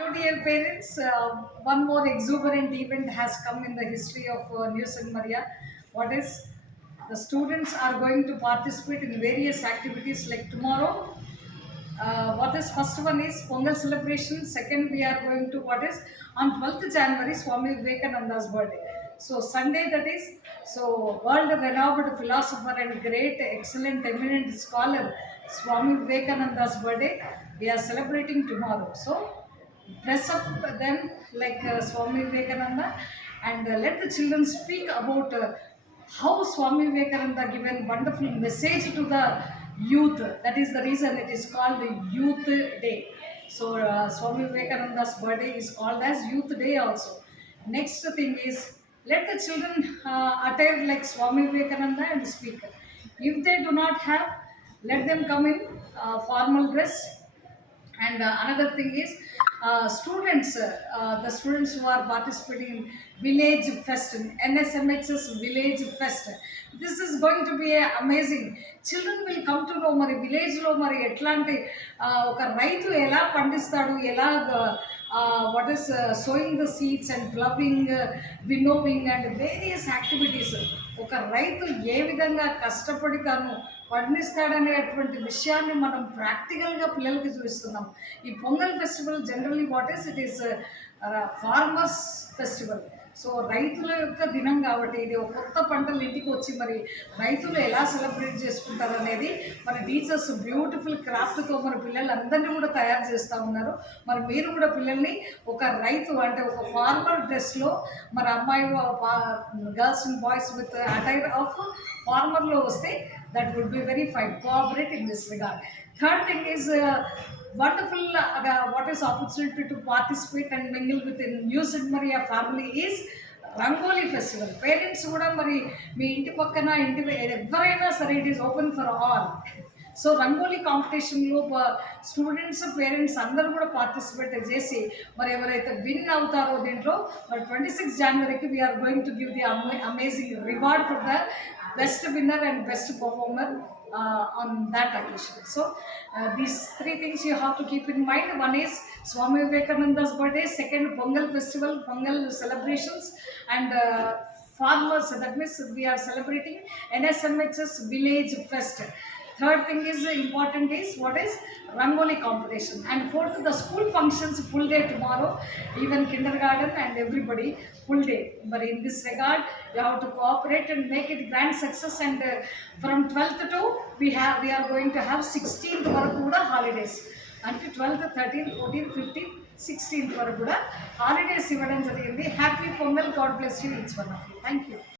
Hello, dear parents. One more exuberant event has come in the history of New St. Maria. What is the students are going to participate in various activities like tomorrow. What is first one is Pongal celebration. Second, we are going to what is on 12th January Swami Vivekananda's birthday. So Sunday that is so world renowned philosopher and great excellent eminent scholar Swami Vivekananda's birthday. We are celebrating tomorrow. So dress up them like Swami Vivekananda and let the children speak about how Swami Vivekananda given wonderful message to the youth. That is the reason it is called the Youth Day. So Swami Vivekananda's birthday is called as Youth Day also. Next thing is let the children attire like Swami Vivekananda and speak. If they do not have, let them come in formal dress and another thing is the students who are participating in village fest, NSMHS village fest. This is going to be amazing. Children will come to know మరి village లో మరి ఎట్లాంటి ఒక రైతు ఎలా పండిస్తాడు, ఎలా what is sowing the seeds and ploughing, winnowing and various activities. ఒక రైతు ఏ విధంగా కష్టపడి తను పండిస్తాడనేటువంటి విషయాన్ని మనం ప్రాక్టికల్గా పిల్లలకి చూపిస్తున్నాం. ఈ pongal festival generally what is it is farmers festival. So రైతుల యొక్క దినం కాబట్టి ఇది ఒక కొత్త పంటలు ఇంటికి వచ్చి మరి రైతులు ఎలా సెలబ్రేట్ చేసుకుంటారు అనేది మన టీచర్స్ బ్యూటిఫుల్ క్రాఫ్ట్తో మన పిల్లలందరినీ కూడా తయారు చేస్తూ ఉన్నారు. మరి మీరు కూడా పిల్లల్ని ఒక రైతు అంటే ఒక ఫార్మర్ డ్రెస్లో మరి అమ్మాయి girls and boys with attire of ఫార్మర్లో వస్తే that would be very fine. Cooperate in this regard. Third thing is wonderful. What is opportunity to participate and mingle with the New St. Maria family is rangoli festival. Parents కూడా మరి మీ ఇంటి పక్కన ఇంటి ఎవరైనా సరే it is open for all. So rangoli కాంపిటీషన్లో students parents అందరూ కూడా పార్టిసిపేట్ చేసి మరి ఎవరైతే విన్ అవుతారో దీంట్లో మరి 26 జనవరికి we're going to give the amazing reward for the best winner and best performer on that occasion. So these three things you have to keep in mind. One is Swami Vivekananda's birthday, second Pongal festival, Pongal celebrations, and farmers. That means we are celebrating NSMHS village fest. Third thing is important is what is Rangoli competition. And fourth, the school functions full day tomorrow, even kindergarten and everybody full day. But in this regard, you have to cooperate and make it grand success. And from 12th to we are going to have 16th varaku kuda holidays. Until 12th, 13th, 14th, 15th, 16th varaku kuda holidays ivvadam jarigindi. Happy Pongal. God bless you each one of you. Thank you.